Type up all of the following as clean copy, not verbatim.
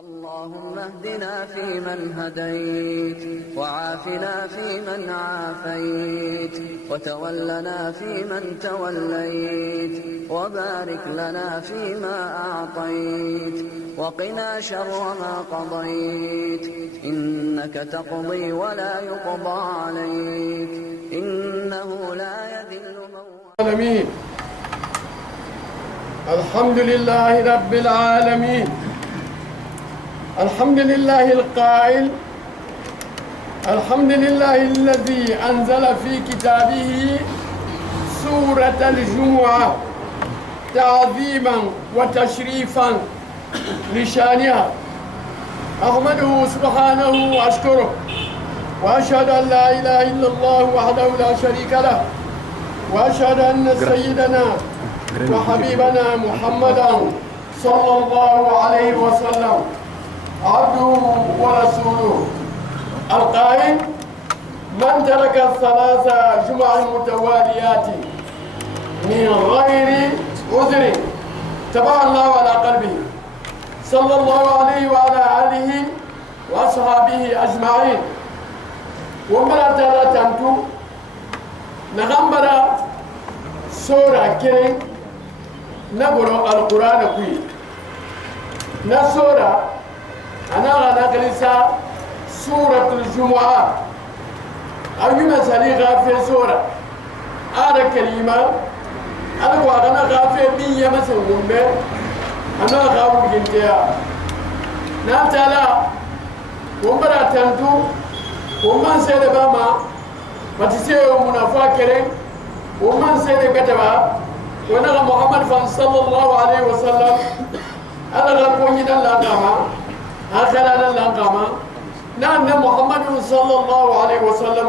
اللهم اهدنا فيمن هديت، وعافنا فيمن عافيت، وتولنا فيمن توليت، وبارك لنا فيما أعطيت، وقنا شر ما قضيت، إنك تقضي ولا يقضى عليك، إنه لا يذل من العالمين. الحمد لله رب العالمين. الحمد لله القائل: الحمد لله الذي أنزل في كتابه سورة الجمعة تعظيما وتشريفا لشانها. أحمده سبحانه وأشكره، وأشهد أن لا إله إلا الله وحده لا شريك له، وأشهد أن سيدنا وحبيبنا محمدا صلى الله عليه وسلم عبده ورسوله القائل: من ترك الثلاث جمع متواليات من غير عذر تبع الله على قلبه، صلى الله عليه وعلى آله وأصحابه أجمعين. ومرة تنتو نغمر سورة كريم نقرأ القرآن كوي نسورة أنا نقلسا سورة الجمعة أيما سليغا في سورة هذا كلمة أنا وأنا غافي بيا مثلا ومبه أنا غاوي جنتيا ناتلا ومبرا تنتو ومن سيد باما ما تسيو منافاكرين ومن سيد كتبا ونغا محمد صلى الله عليه وسلم أنا غاكوني نلاقاما أخلانا نلاقاما نحن محمد صلى الله عليه وسلم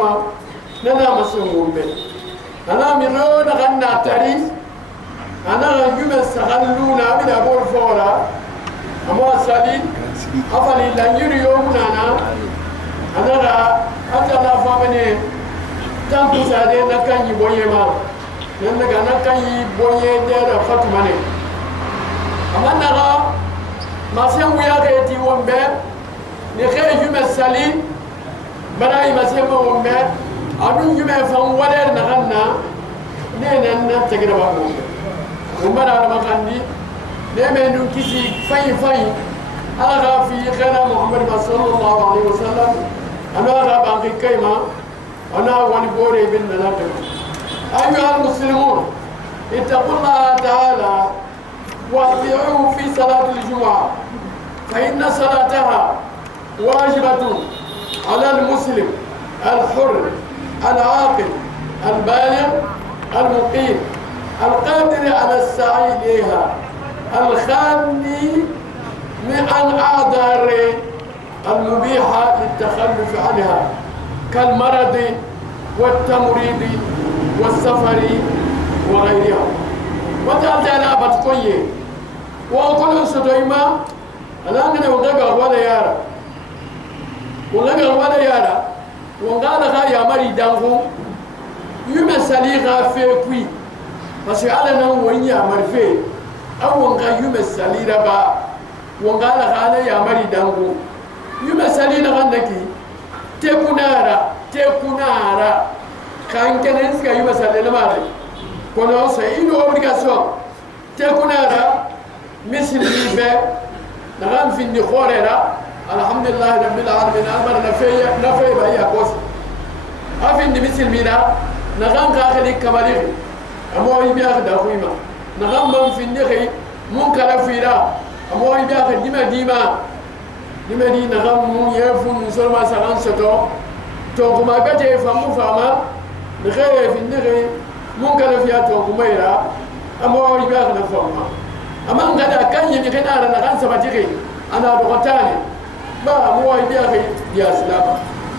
ننا مسلمون به أنا مرون غنى تاريخ أنا غنجم السغلونا من أبو الفورة أما سالين أفلي لن يري يومنا أنا غا أتلا فامني تنكو سادي نكان يبوي ما ننكا نكان يبوي دير فتماني أما نغا ما سيويا غيتي ومبه نخي يوم السالين براي ما سيما ومبه أدون يوم فان ودر نغنى نينا تجربة ومبه على مكاندي نيما نكسي فاي أنا في خير محمد صلى الله عليه وسلم أنا باقي كيما أنا ولبوري بن نلاقي. أيها المسلمون، اتقوا الله تعالى واطيعوه في صلاة الجمعة، فإن صلاتها واجبة على المسلم الحر العاقل البالغ المقيم القادر على السعي إليها الخالي من الأعذار المبيحة للتخلف عنها كالمرض والتمريض والسفر وغيرها. وتعالى أنا بتقولي وأقول سدويما أنا أنا وغير ولا يارا وغير ولا يارا وغير غير مري دانغو يوم سليغا في كوي بس على نوع وينيا مرفي أو وغير يوم سليغا با وغير غير يا مري دانغو يوم سليغا غندكي تكونارا كان كنسكا يوم سليغا ماري كنا سيدو أوبليغاسيون تكونارا مثل ليبه نغام في النخورة الحمد لله رب العالمين أمر نفي بأي قوس أفين مثل مينا نغام كاخلي كماليه أمو يبيع داخويما نغام من في النخي منكر فيرا أمو يبيع ديما نغام مون يفون سلما سلام ستو توكما كتير فمو فما نخي في النخي منكر فيها توكما يرا أمو يبيع نفهمها أما أنك كان يمكن أن نغان سبتيكي أنا دغتاني ما مو يبيعي يا سلام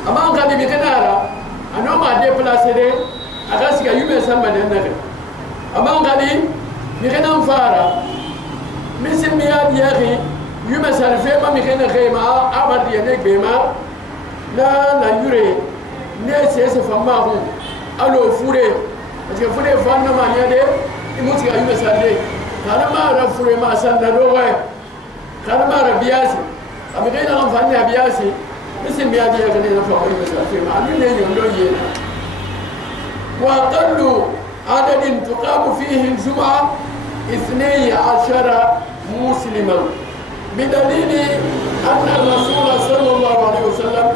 أما أنك يمكن أنا ما ديبلاسيري أغاسك يوم سلمى لنغي أما أنك يمكن أنفارا مثل مياد ياغي يوم سلفي ما يمكن خيما أبد ينك بما لا يوري نيسي سفماه ألو فوري أجل فوري فانا ما يدي يموتك يوم سلفي kana mara fure ma sanna dowe kana mara biasi أبي غير أنا فاني أبياسي مثل ما يجي يغني نفعه المسافر مع من يقولون وأقل عدد تقام فيه الجمعة 12 مسلما بدليل أن الرسول صلى الله عليه وسلم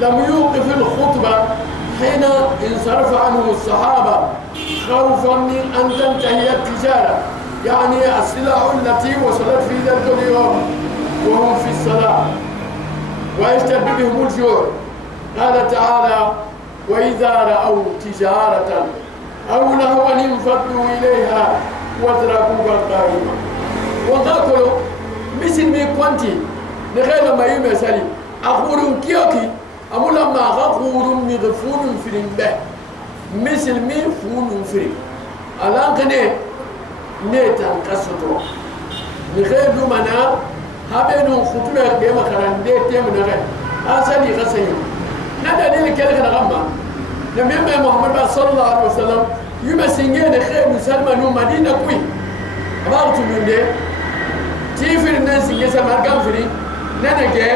لم يوقف الخطبة حين انصرف عنه الصحابة خوفا من أن تنتهي التجارة، يعني السلع التي وصلت في ذلك اليوم وهم في الصلاة ويشتد بهم الجوع. قال تعالى: وإذا رأوا تجارة أو لهوا انفضوا إليها وتركوك قائما. وقالوا مثل مي كنتي نغير ما يمثلي أخورون كيوكي أمولا ما أخورون مغفون في المبه مثل مي فون فري الآن كني نيتان كسوتو نغير منا هابينو خطوة بيما كران ديتي من غير أسالي غسيم ندليل كده نغمى لم يمي محمد صلى الله عليه وسلم يمسنجين خير مسلمة نو مدينة كوي أبغى تقول لي تيفر الناس يسمى مرقم فري ننجى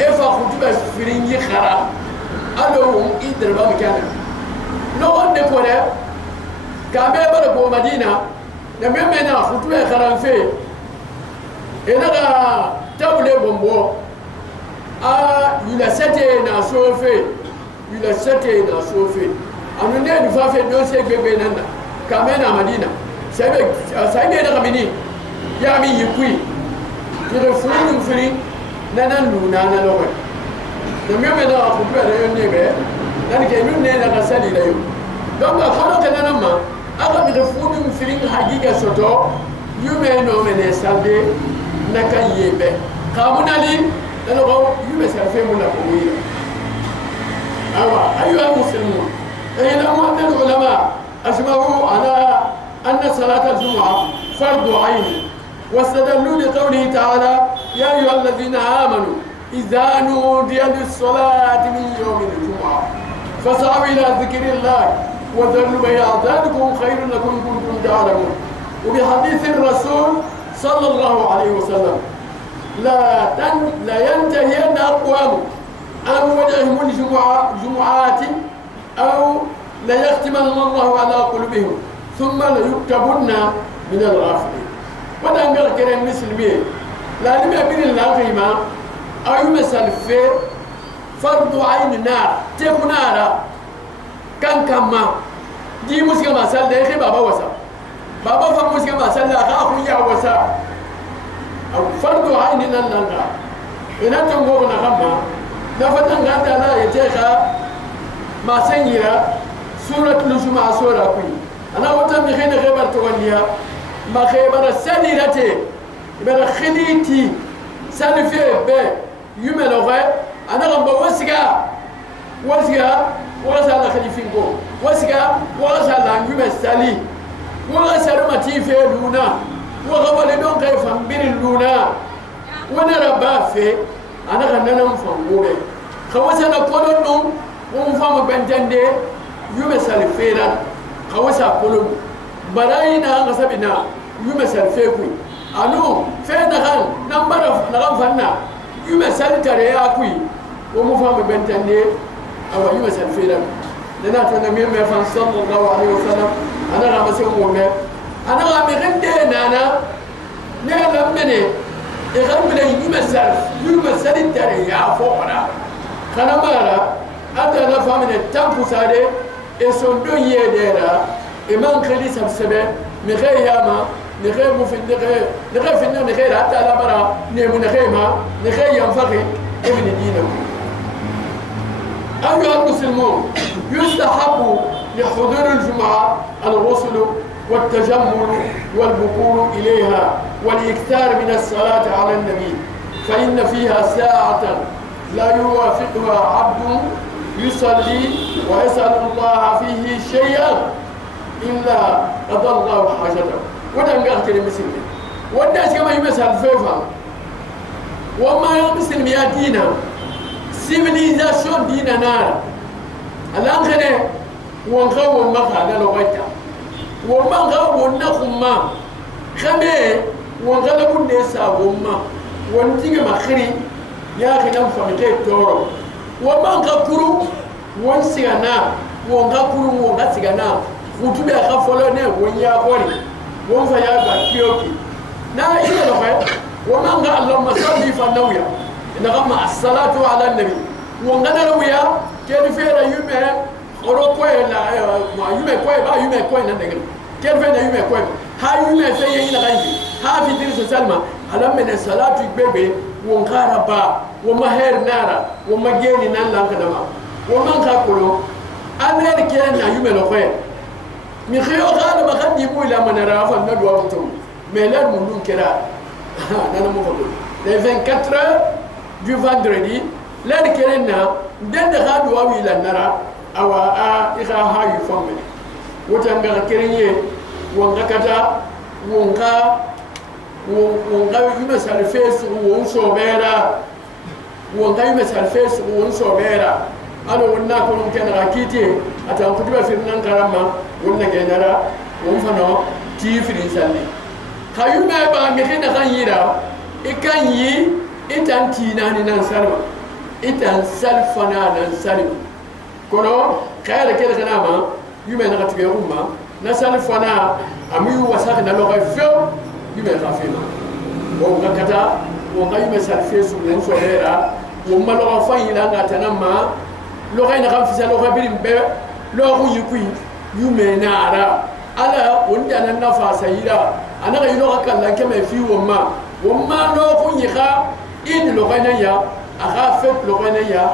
إفا خطبة فريني خرا ألوهم إدربا مكانا لو أن نقوله كامل بربو مدينة لم يمنا خطبة خرا في إنها تبلي بومبو يلسته ناسوفي يلسته ناسوفي أنا نين فافي دوسي كبيننا كامل مدينة سيبي نغميني يا مي يكوي يرفون فري نانلو نانلو نمي منا خطبة ريون نيبه نانك ينون نينا غسالي ريو دونك أخونا كنانما أغا يرفون فري حقيقة سوتو يومي نومي نسالدي نكا يبه قامونا لي نلغو يومي سالفي منا قوية أيها المسلمون اعلموا أن العلماء أجمعوا على أن صلاة الجمعة فرض عين واستدلوا بقوله تعالى: يا أيها الذين آمنوا إذا نودي للصلاة من يوم الجمعة فاسعوا إلى ذكر الله وذروا بيع ذلكم خير لكم إن كنتم تعلمون. وبحديث الرسول صلى الله عليه وسلم: لا ينتهين أقوام عن وجههم الجمعات أو ليختمن الله على قلوبهم ثم ليكتبن من الغافلين. ودانغر كريم مسلمين لا لم يبين الله قيمة أو مثل في فرض عين نار تكون نارا كان كما دي مسكة ما سال ده بابا وسا بابا فم مسكة ما سال ده أخو يا وسا أو فرض عين نار إن أنتم قونا كما نفتن غدا لا يتخا ما سنيرا سورة الجمعة سورة كوي أنا وتم بخين غبر توليها ما خيبر سنيرتي يبقى خليتي سالفي به يملغه أنا غنبا وسقا وغسال خليفينكو وسقا وغسال يوم السالي وغسال ما تيفي لونا وغبل دون كيف بين اللونا ونربا في أنا غننا مفهومه خوسنا قولنا ومفهم بنتندي يوم السالفينا خوسا قولنا براينا غسبنا يوم السالفيكوي أنو فين نغان نمبر نغان فنا يوم السالتري أكوي ومفهم بنتندي أو يوم السالفينا لنا تنمي ما فان صلى الله عليه وسلم أنا غامسهم وما أنا غامغندي نانا نعلم مني إغنى يوم السالتري يا فوقنا خنا مارا أنت نفهم من التامبو سادي إسندون يدينا إمان خلي سبسبة مغير ياما نغير مفيد نغير في النوم نغير حتى لا برا نيم نغير ما نغير ينفخي ابن دينه. أيها المسلمون يستحب لحضور الجمعة الغسل والتجمل والبكور إليها والإكثار من الصلاة على النبي، فإن فيها ساعة لا يوافقها عبد يصلي ويسأل الله فيه شيئا إلا قضى الله حاجته. ودان قال كلمة مسلمين والناس كما يمسها الفيفا وما يمسلم يا دينا سيفيليزاسيون دينا نار الآن خلي ونخو مخا لغايتا وما غاو ونخما خمي ونغلب النساء وما ونتيجة مخري يا أخي نفهم كيف تورو وما نكرو ونسينا ونكرو ونسينا وتبي أخافولنا ونيا قولي ونفيا بكيوكي نا إيه لغة وما نقول اللهم صل فنويا نغمى الصلاة على النبي ونغنى لويا كيف يرى يومه أروكوي لا يومه كوي با يومه كوي نندعي كيف يرى يومه كوي هاي يومه سيء إلى غيره ها في درس سلمى على من الصلاة يبي ونقاربا ومهر نارا ومجيني نالا كدما ومن كقولو أنا ركينا يومه لقيه من خير غالب ما كان يبوي لما نرافع ندوا بتوم ميلاد مولون كرا أنا مفهوم les 24 heures du vendredi là de kerena den de hadu wa ila nara awa a ika ha yu family wotanga kerenye wonga kata wonga yuma sal face won so bera wonga yuma sal face won so bera alo wonna ko non ken rakiti ata ko tiba firnan karama wonna genara won fano ti firin salli kayuma ba ngekena kan yira ikan yi itan tinani nan sarwa itan salfana nan sarwa kono kayala kele kana ma yume na katibe umma na salfana ami wasaka na loka feo yume ka fema wo ngakata wo ngayume salfe su len so hera wo ma loka fayila ngata namma loka ina kam fisa loka birim be loku yikui yume na ara ala wonda nan nafa sayira anaka yuno kala keme fi wo ma وما نوكو يخا إن لغنا يا أخافت لغنا يا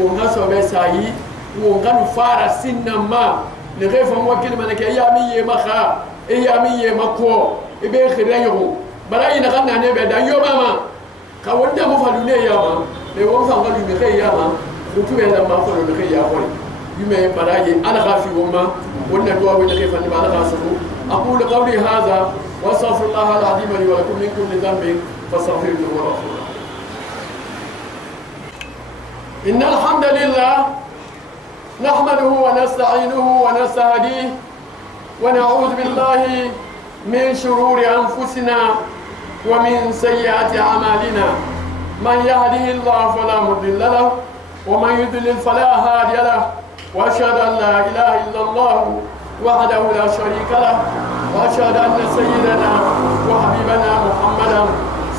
وما سوى ساي وما نفارا سينما نغيف موكل منك يامي يمخا يامي يمكو يبي خيرينه بلاي نغنا نبدا يومما كوندا مفعلوني ياما لو فانغلو مخي ياما وتوبه لما فلو مخي يا خوي يمي بلاي أنا خافي وما ونا دوا ونغيف أن ما نغاسبو أقول قولي هذا واستغفر الله العظيم لي ولكم من كل ذنب فاستغفروه هو الغفور الرحيم. إن الحمد لله نحمده ونستعينه ونستهديه ونعوذ بالله من شرور أنفسنا ومن سيئات أعمالنا من يهده الله فلا مضل له ومن يضلل فلا هادي له وأشهد أن لا إله إلا الله وحده لا شريك له وأشهد أن سيدنا وحبيبنا محمدا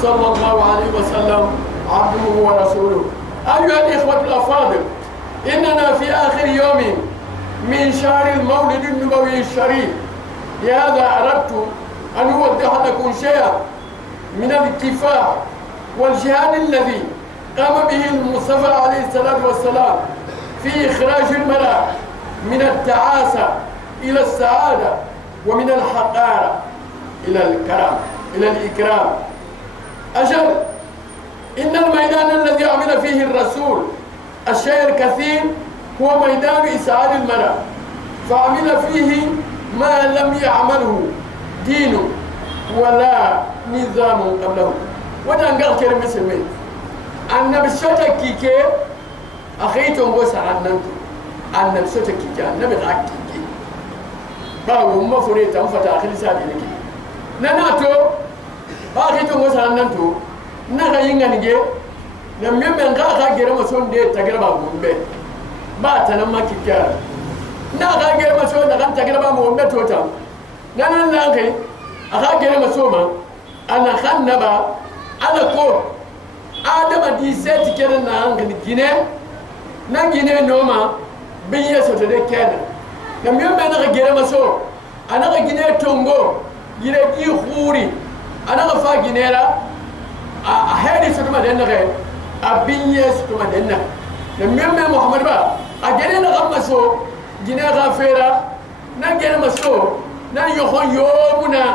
صلى الله عليه وسلم عبده ورسوله. أيها الإخوة الأفاضل، إننا في آخر يوم من شهر المولد النبوي الشريف، لهذا أردت أن أوضح لكم شيئا من الكفاح والجهاد الذي قام به المصطفى عليه الصلاة والسلام في إخراج المرأة من التعاسة إلى السعادة ومن الحقارة إلى الكرم إلى الإكرام. أجل إن الميدان الذي عمل فيه الرسول الشيء الكثير هو ميدان إسعاد المرأة، فعمل فيه ما لم يعمله دين ولا نظام قبله. ودان قال كلمة مسلمين أن بسوتك كيكي أخيتهم وسعننتم أن بسوتك كيكي أن بغاك باو ما فريت أم فتاة خلصا بينك نناتو باقي تونغو سانانتو نغا ينغانيجي نميم من غا غير مسون دي تاغير با مومبي با تنما كيكار نغا غير مسون نغا تاغير با مومبي توتا نانان لانكي اغا غير مسوما انا خنبا انا كو ادم دي سيت كيرن نانغ غينه نغينه نوما بيسو تدي كينا نميم من غا غير مسو انا غينه تونغو يري دي خوري أنا غفا جنيرا أهدي سكما دينا غير أبيني سكما دينا نميم محمد با أجينا غمسو جنيرا غفيرا نجينا مسو نيوخون يومنا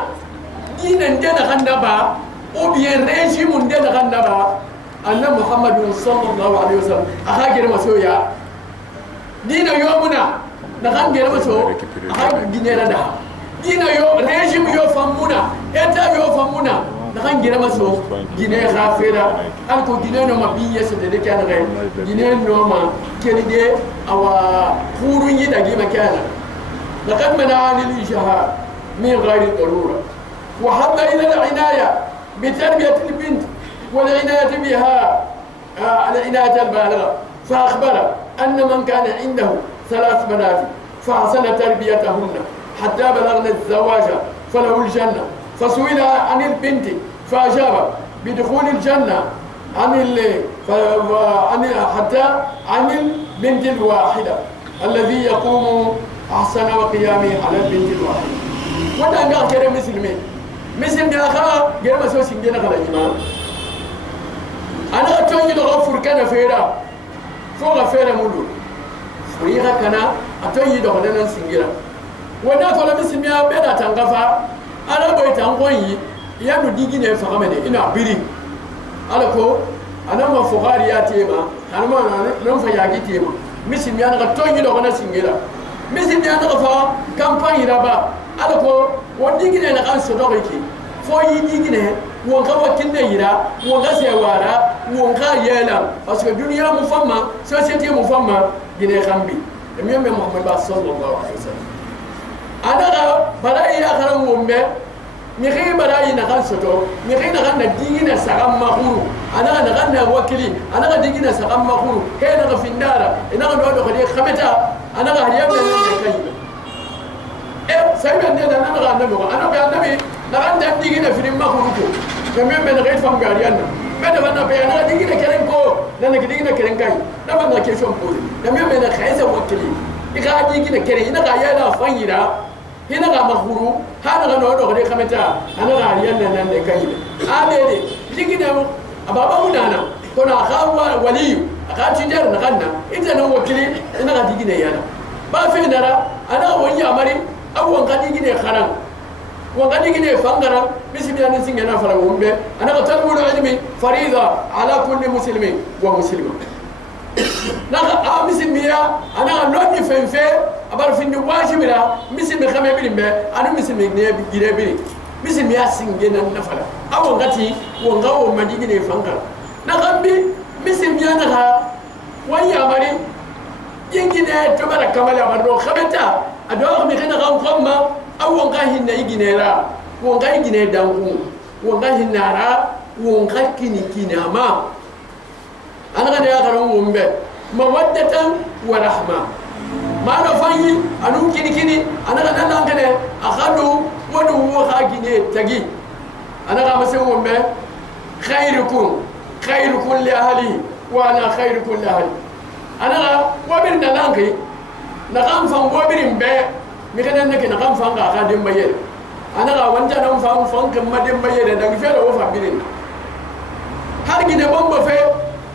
دينا ندينا غنبا وبين ريجيم ندينا غنبا أن محمد صلى الله عليه وسلم أهاجر مسو يا دينا يومنا نغنجينا مسو أهاجر جنيرا ده دينا يو ريجيم يو فمونا إنتا يو فمونا نحن جينا مسو جينا غافرة أنكو جينا نوما بيي سدي كان غير جينا نوما كندي أو خورون يدا جيما كان لقد منعني الإجهاد من غير ضرورة وحب إلى العناية بتربية البنت والعناية بها العناية البالغة، فأخبر أن من كان عنده 3 بنات فحسن تربيتهن حتى بلغن الزواج فله الجنة. فسئل عن البنت فأجاب بدخول الجنة حتى عن البنت الواحدة الذي يقوم أحسن وقيامه على البنت الواحدة. وأنا كده مسلمين أخا غير ما سوى سنجينا على الإيمان. أنا أتوني لغفر كان فيرا فوق فيرا مولو فريها كان أتوني لغفر سنجينا. وأنا كل مسلمين بينا تنقفا أنا بيت أنقوي يانو ديجيني فقمني إنا بيري على كو أنا ما فقاري يا تيما أنا ما نفع ياجي تيما مسلمين أنا أتوني لغفر سنجينا. مسلمين أنا غفا كامباني ربا على كو وديجيني أنا كان صدقيكي فوي ديجيني وانكا وكنا يرا وانكا سيوارا وانكا يلا parce que dunia mufamma société mufamma gine khambi miyo me Muhammad sallallahu alaihi wasallam ada balai akharam wombe mi xey balai na kan soto mi xey na kan na digina sagam mahuru ana na kan na wakili ana ka digina sagam mahuru kay na ka findara ina ka do khadi khameta ana ka hariya me na kay sai ben da na ka na mo ana be annabi na kan da digina firim mahuru ko kami men gait fam garian beda bana be ana digina keren ko nana digina keren kai na bana question pose kami men khaisa wakili ika digina keren ina ga yala fanyira ina ga mahuru hana ga no do de kameta ana ga riyan nan ne kai ade de digina ababa hunana kona khawa waliyu aka tijar na kanna ita nan wakili ina ga digina yana ba fe nara ana wani amari abuwan ga digina kharan وقد يجي فانغرا بسم الله نسينا فلا ومبه أنا قتلب العلم فريضة على كل مسلم ومسلمة نخ مسلمية أنا لوني فين أبار فين واجب لا مسلم خم يبين به أنا مسلم يجي يبين مسلمية سينجنا نفلا أو غتي وانغاو ما يجي فانغرا نخم بي مسلمية نخا ويا مري يجي تبارك كمال أبارو خبتا أدوار مخنا غام awon ka hinna iginera won ka igine dangu won ka hinnara won ka kini ama ana ya garon wombe mawaddatan wa rahma ma do fanyi anu kini ana ga nan kane akhadu wadu wo ha gine tagi ana ga mase wombe khairukum li ahli wa ana khairukum li ahli ana ga wabir na lanki na kan fan wabirin be mi kana nake na kan fanga ka dem baye ana ga wanja nan fan kan ma dem baye da daga fere wo fa birin har gine bomba fe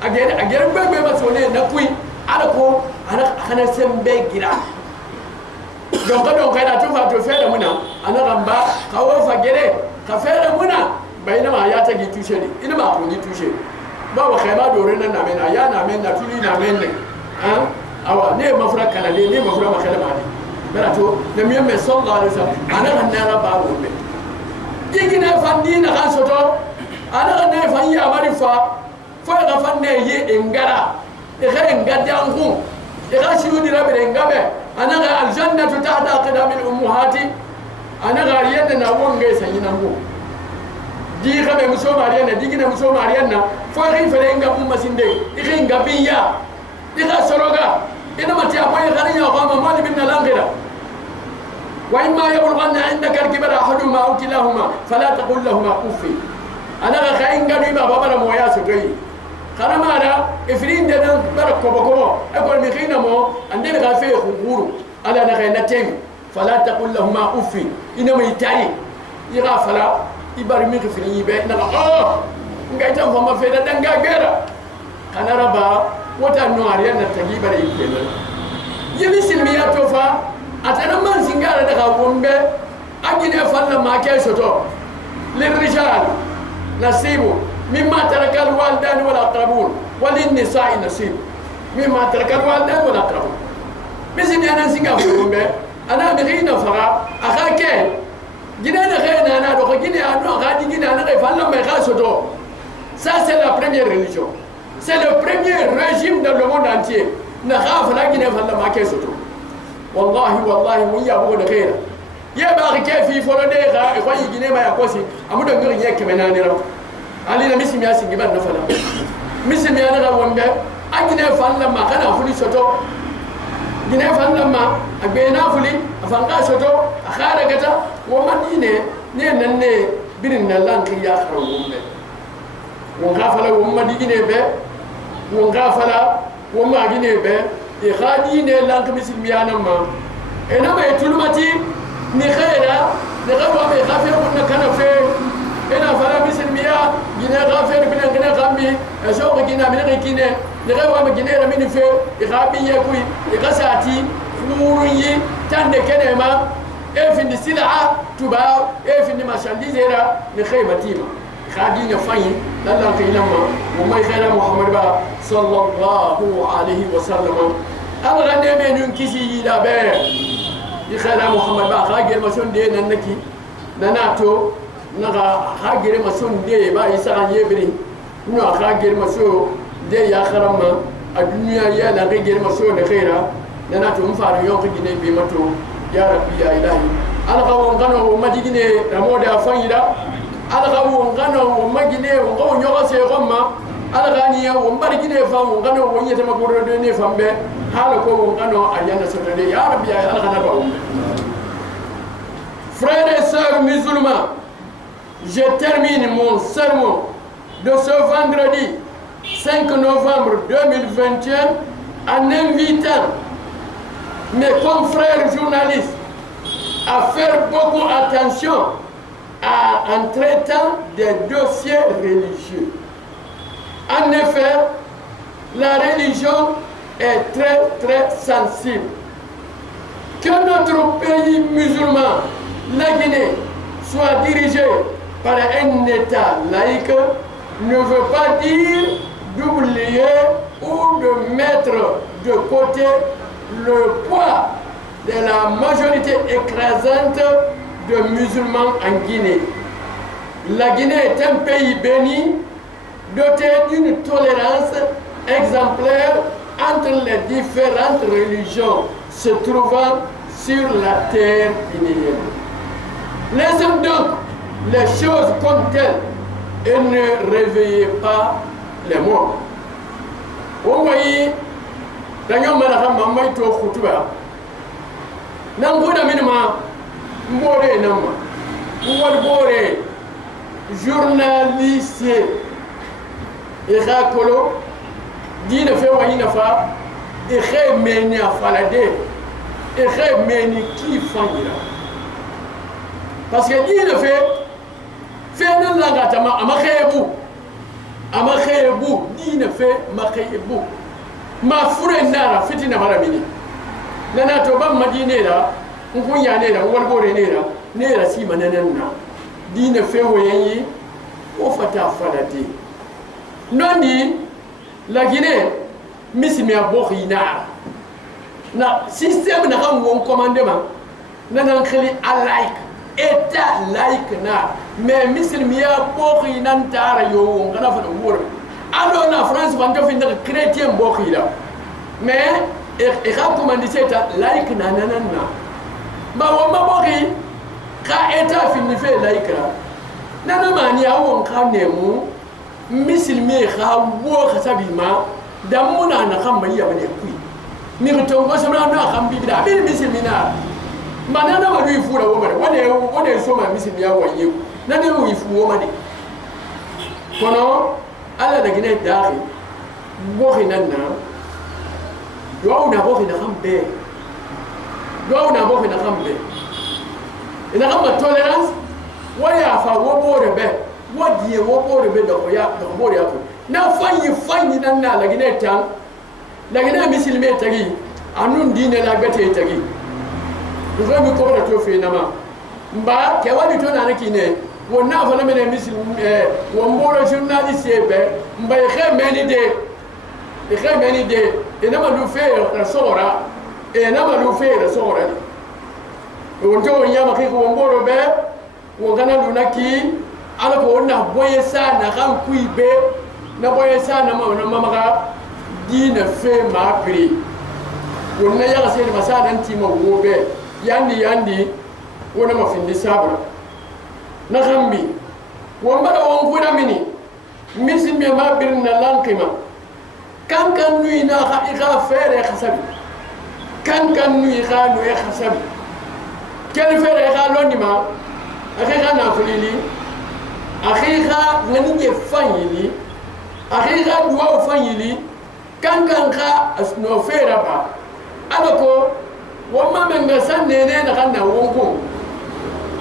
agere bebe ma sone na kui ala ko ana kana sembe gira donc na tufa to fere muna ana gamba ka wo fa gere ka fere muna bayina ma ya ta gi tushe ni ina ma ko gi tushe ba wa kai ma dore nan na mena ya na men na tuli na men ne awa ne mafura kala ne mafura makala ma ne berato nem yemme sallallahu alaihi wasallam ana ganna ba wonbe digina fandi na kan soto ana ganna fan ya bari fa ga fanne ye engara e ga engada ngu e ga shudi rabbe ngabe ana ga aljannatu tahta qadamil ummuhati ana ga yenda na wonge sanyina ngu di ga be muso mariana digina muso mariana ga fere nga umma sinde e ga ngabiya e ga soroga ina mati apoy khariya qama mali bin langira wa imma yablughanna indaka al-kibara ahaduhuma aw kilahuma fala taqul lahumā uff ana ga khain gani ma babara moya so gai kharama da ifrin de dan barako bako e ko mi khina mo ande ga fe khuguru ala na khayna tem fala taqul lahumā uff ina mai tari ira fala ibari mi khifrin yibe na ngai tam fama fe da danga gera kana raba wata nuariya na tagibar yake yimi silmiya to fa atana man singara daga wombe agine falla ma ke soto lirrijal nasibu mimma taraka alwalidan wal aqrabun walin nisa'i nasib mimma taraka alwalidan wal aqrabun misi dana singa wombe ana mi khina fara akake gina na khina na do gina anu ga gina na falla ma ka soto ça c'est la première religion. C'est le premier régime dans le monde entier. نخاف لكن فلا ما كيسوتو والله من يابو دخيرا يا باغي كيف فلوديغا اخوي جيني ما يكوسي امو دغري يك مناني رو علينا مسمي ياسين جبان نفلا misil mi ana ga wonde agine fan la ma kana fuli soto gine fan la ma agbe na fuli afan ka soto akhara gata wo madine ne nan ne birin na lan ki ya kharo wonde won ka fala wo madigine be won ka fala wo magine be e khadi ne lan ki misil mi ana ma ena ma tulmati ni khaira ne gawa be khafir wonna kana fe ena fala misil miya gine khafir bin ngene khambi so ko gina min ngine ne gawa ma gine ra min fe e khabi ye kui e kasati furunyi tande kenema e findi sil'a tuba e findi marchandise ra ne khaybatima khadi nya fayi lalla kaynama wa may khayra muhammad ba sallallahu alayhi wa sallam ala ne men yun kisi da be خير محمد بقى خاجر مسون دي ننكي نناتو نغا خاجر مسون دي با يسا يبري نو خاجر مسون دي يا خرما الدنيا يا لا خاجر مسون خيرا نناتو مفار يوم كجني بيمتو يا ربي يا الهي انا قاو غنو مدينه رمودا فايدا انا قاو غنو مدينه وقاو نيوغا سي غما انا غانيا ومبرجينه فام غنو ونيته مغورو دني فامبه Frères et sœurs musulmans, je termine mon sermon de ce vendredi 5 novembre 2021 en invitant mes confrères journalistes à faire beaucoup attention en traitant des dossiers religieux. En effet, la religion est très sensible. Que notre pays musulman, la Guinée, soit dirigé par un État laïque ne veut pas dire d'oublier ou de mettre de côté le poids de la majorité écrasante de musulmans en Guinée. La Guinée est un pays béni, doté d'une tolérance exemplaire entre les différentes religions se trouvant sur la terre guinéenne. Laissons donc les choses comme telles et ne réveillez pas les morts. Vous voyez, dañoo mën a xam ma may toog xutuba nanguda min ma mbooree nam ma mu war booree journaliste e xa kolo diina fe wayina fa e xe meni a falade e xe meni kii fañira parce que diina fe nan langatama ama xeebu diina fe ma xeebu ma fure nara fitina maramini nana to bam madine la nkunya ne la walbore ne la si mananna dina fe woyi o fata falati nondi la Guinée mismi abokhina na système na xam won commandement nana khali alaik état laïque na mais mismi abokhina ntara yo ngana fa wor alors la France va faire une chrétien bokhila mais et quand commandé ça laïque nanana ba won bokhi ka état fini fait laïque nana mani awon kanemu musulmi kha wo khasabima damuna na khamba yabane kui mi to ko sama na khambi bida bi musulmi na manana ma du fura wo bare wone so ma musulmi ya waye nana wo ifu wo made kono ala da gine daxi bokhi nanna na bokhi na khambe ina khamma tolerance waya fa wo bore be wodi wo bore be do ya do bore ya na fanyi nanna la gine tan la gine muslime tagi anun dine la gate tagi do mi ko ra to fe nama mba ke wadi to na nakine wonna fa na mene muslim wo mboro journaliste be mba khemeni de enama lu fe rasora enama lu fe rasora wonto wonyama ke ko mboro be wo gana lunaki ala ko wonna boye sana kan kuibe na boye sana mama dina fe ma pri wonna ya se ma sana ntima wo be yandi wona ma findi sabra na gambi wo mbada won kuda mini مسلم ما برنا لانقما كان نوينا إغا فير خسبي كان نوي غانو خسبي كان فير إغا لونما أخيغا نافليلي أخيغا ننجي فانيلي أخيغا دواو فانيلي كان خا أسنو فير با أنا كو وما من غسان نينين غانا وونكو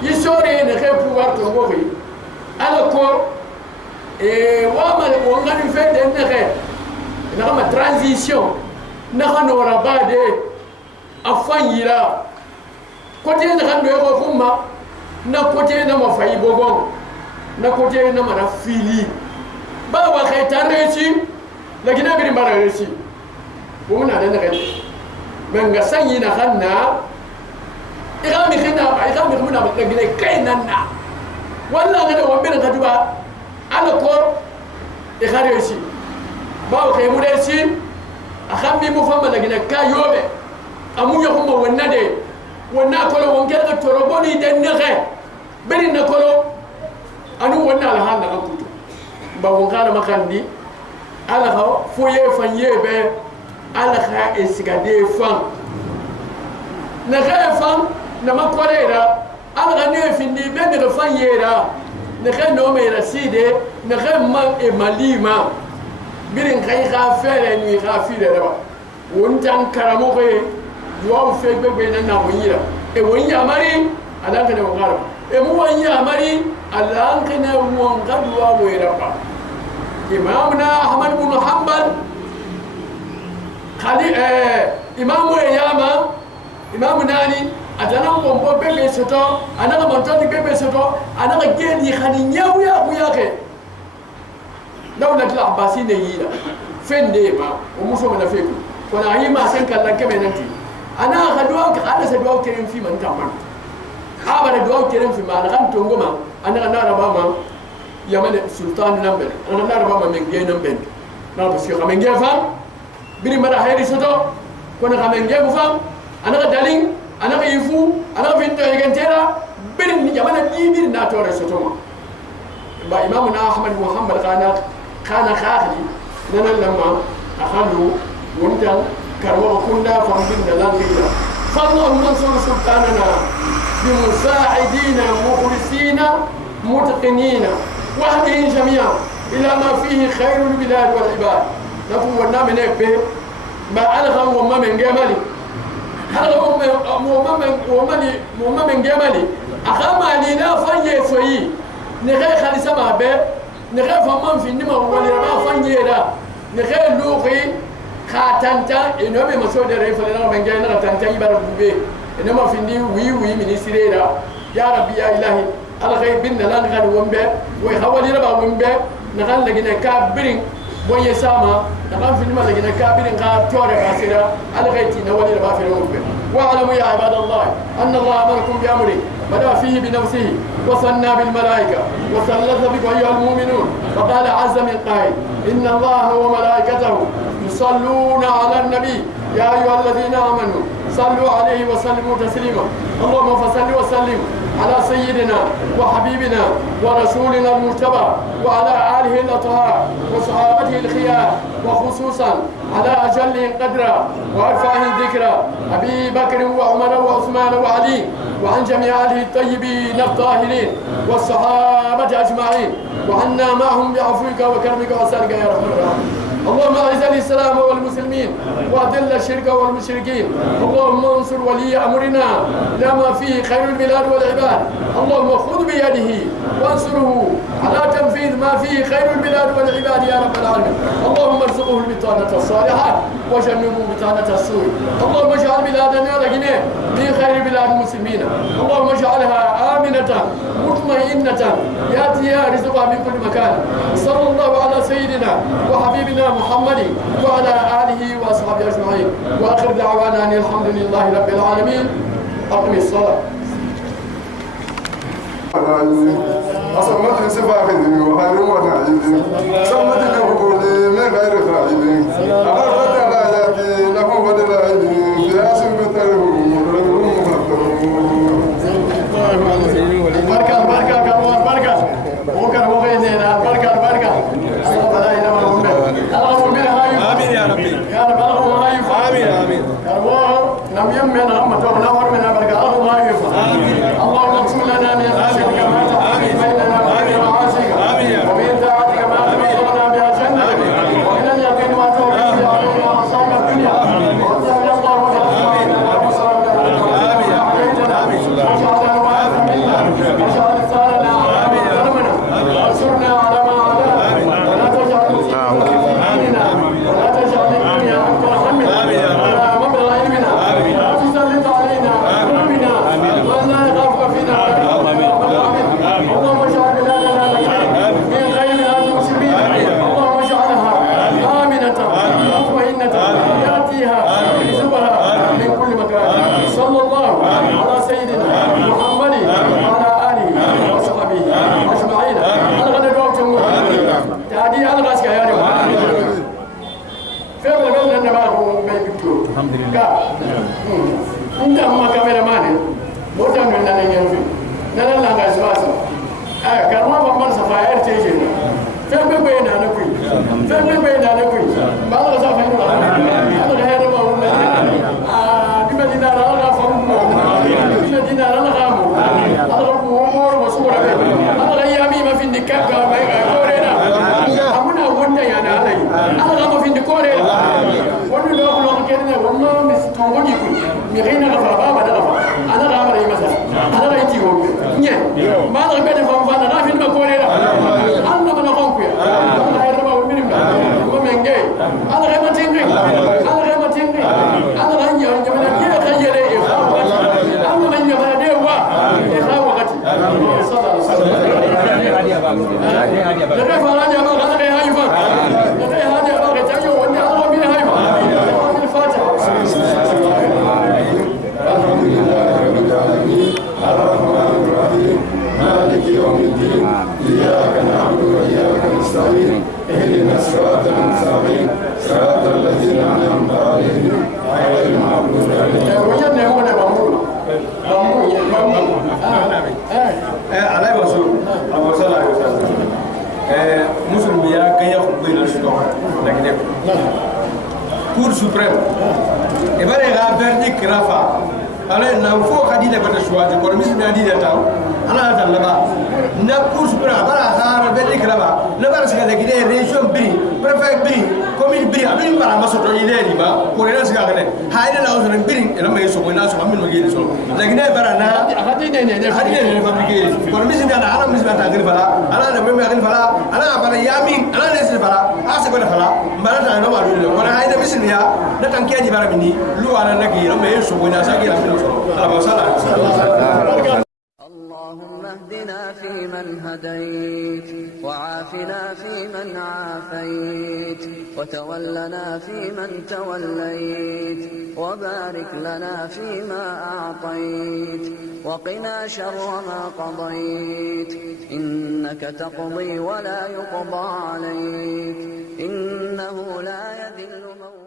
يسوري نخي بوار تنغوغي أنا كو وما وانغاني فير دين نخي نغم ترانزيشن نغم ورابادي أفانيلا كوتي نغم دوغو كوما na kote na mafayi bogon na kote na mara fili ba wa kai tareci la gina birin bara reci ko muna da naga men ga sanyi na hanna ira mi khina ba ira mi muna da gina kai nan na wallahi ga wa birin kaduba ala ko reci ba wa kai mu reci akan mi mu fama da gina kayobe amu ya kuma wannan de wannan kolo wongel ga toroboni den nege beri na kolo anu wannan alhan na kutu ba won kana makandi ala ha foye fanye be ala ha esigade fan na ga fan na makorera ala ga ne findi be ne fanye ra ne ga no me raside ne ga ma e malima birin kai ga fere ni ga fire ra won tan karamo ko duwa fe gbegbe na na wonyira e wonya mari alanka ne wongara e mu wonya mari alanka ne wonga duwa wera ba imamna ahmad ibn hanbal khali imamu yama imamu nani atana bombo bebe soto anaka montoni bebe soto anaka gedi khani nyawya buyake dawla al-abbasi ne yila fende ma o muso mana feku kona yima sen kallan keme nanti أنا أخدوك أنا سدوك كريم في من تمام أبدا دوك كريم في ما أنا كم تونغما أنا ربما يمن سلطان نمبر أنا ربما من جي نمبر بس كمان جي فام بني مرة هاي سوتو كنا كمان جي فام أنا كدالين أنا كيفو أنا فينتو هيجنتيرا بني يمن جي ناتور سوتو ما إمامنا أحمد محمد كان خالي لنا لما أخلو ونتم كروا كنا فمن دلالنا فاللهم انصر سلطاننا بمساعدين مخلصين متقنين واهدهم جميعا الى ما فيه خير البلاد والعباد نقول ونام نبه ما الغم وما من جمالي الغم وما من جمالي اخام علينا فني سوي نغي خالص ما به نغي فمن في نما ولا ما فني دا نغي لوقي خاتنتا انومي مسود ريفل انا من جاي نغتنتا يبر بوبي انما فيني وي منيسيرا يا ربي يا الهي الغيب بنا لا نغد ومبه ويحولي ربا ومبه نغان لغنا كابرين بون يساما نغان في نما لغنا كابرين غا توري باسيرا الغيتي نولي ربا في ومبه واعلموا يا عباد الله ان الله امركم بامره بدا فيه بنفسه وصلنا بالملائكه وثلث بكم ايها المؤمنون فقال عز من قائل ان الله وملائكته يصلون على النبي يا أيها الذين آمنوا صلوا عليه وسلموا تسليما اللهم فصل وسلم على سيدنا وحبيبنا ورسولنا المجتبى وعلى آله الأطهار وصحابته الخيار وخصوصا على أجل قدرا وأرفعه ذكرا أبي بكر وعمر وعثمان وعلي وعن جميع آله الطيبين الطاهرين والصحابة أجمعين وعنا معهم بعفوك وكرمك وأحسانك يا رحمن الرحيم اللهم اعز الاسلام والمسلمين واذل الشرك والمشركين اللهم انصر ولي امرنا لما فيه خير البلاد والعباد اللهم خذ بيده وانصره على تنفيذ ما فيه خير البلاد والعباد يا رب العالمين اللهم ارزقه البطانه الصالحه وجنبه بطانه السوء اللهم اجعل بلادنا لجنه من خير بلاد المسلمين اللهم اجعلها امنه مطمئنه ياتيها رزقها من كل مكان صلى الله على سيدنا وحبيبنا محمد وعلى آله وأصحابه أجمعين وآخر دعوانا أن الحمد لله رب العالمين أقم الصلاة أصمت لسفاهد وخير ونعيد صمت لحقود من غير خائب أغرفت الآيات له ودلائل فيها سنبتهم بركة بركة بركة بركة بركة بركة يا ربي يا رب اللهم ما ينفع آمين آمين يا الله نم يمنا رحمته ونور منا بركة اللهم ما ينفع اللهم اقسم لنا من خشيتك ما تحول بيننا وبين معاصيك ومن طاعتك ما تبلغنا بها جنتك ومن اليقين ما تهون به علينا مصائب الدنيا واتقنا اللهم برحمتك وصلنا وجعلنا وعافى منا وجعل ثارنا على ما ظلمنا وانصرنا على ما عادانا ولا تجعل مصيبتنا ولا تجعل الدنيا اكبر همنا ولا مبلغ علمنا ولا تسلط علينا ذنوبنا ولا يخافك فينا اللهم اجعل بلادنا لك من غير هذه المسلمين اللهم اجعلها امنه مطمئنه ياتيها رزقها من كل مكان صلى الله على سيدنا محمد وعلى اله وصحبه اجمعين الغد دوتم تعدي الغاسك يا رب فيبل بلنا نباغو بيبكو الحمد لله انت ما كاميرا ماني موتا من نانا ينفي نانا لا غاسباسا كارما بمبر سفاير تيجي فيبل بينا نكوي فيبل بينا نكوي ما لا سفاير هذا غير ما هو دي مدينه لا فهم دي مدينه لا غامو هذا امور مسؤول هذا ايامي ما في النكاح كورينا امنا وندا يا نالي هذا ما في النكورينا وندا لو لو كده والله مستووني ميغينا غفا بابا غفا انا غامر اي مثلا انا رايتي هو ني ما لا بده فهم فانا لا في النكورينا الله ما نقوم يا الله غير ما هو مني ما منجي انا غير ما تنجي انا غير ما تنجي انا غير يا جماعه كده خيره الله من يبقى ده هو اخا وقتي صلى الله عليه وسلم لا فلان يا بابا انا هاي فك لا هذا يا بابا تاجو وني الله من هاي فك الفاتحه الحمد لله رب العالمين الرحمن الرحيم مالك يوم الدين إياك نعبد وإياك نستعين اهدنا الصراط المستقيم صراط الذين أنعمت عليهم غير المغضوب عليهم وين هو انا بقول على وصول أبو صلى الله عليه وسلم مسلم بيا كي يأخذ بين الشيوخ لكن كور سوبريم إبارة غابرني كرافا على نفوق هذه لبنا شوية كل مسلم هذه لتاو أنا هذا لبا نكور سوبريم أبارة خار برني كرافا لبنا سكان كده ريشون بري بريفكت بري كومين بري أبين برا ما سوتو يدري ما كورينا سكان كده هاي ده لازم بري لما يسوق الناس وهم مجيء يسوق لكن إبارة نا هذه فابريكي كل مسلم أنا مسلم تاجر فلا أنا نبي تاجر فلا أنا أبغى يامين أنا نسل فلا أسيب فلا ما أنا نوع دول وأنا هاي ده مسلم يا نتانكي أجي برا مني لو أنا نجي لما يسوق الناس أجي لما يسوق على ما صار اللهم اهدنا فيمن هديت وعافنا فيمن عافيت وتولنا فيمن توليت وبارك لنا فيما أعطيت وقنا شر ما قضيت إنك تقضي ولا يقضى عليك إنه لا يذل من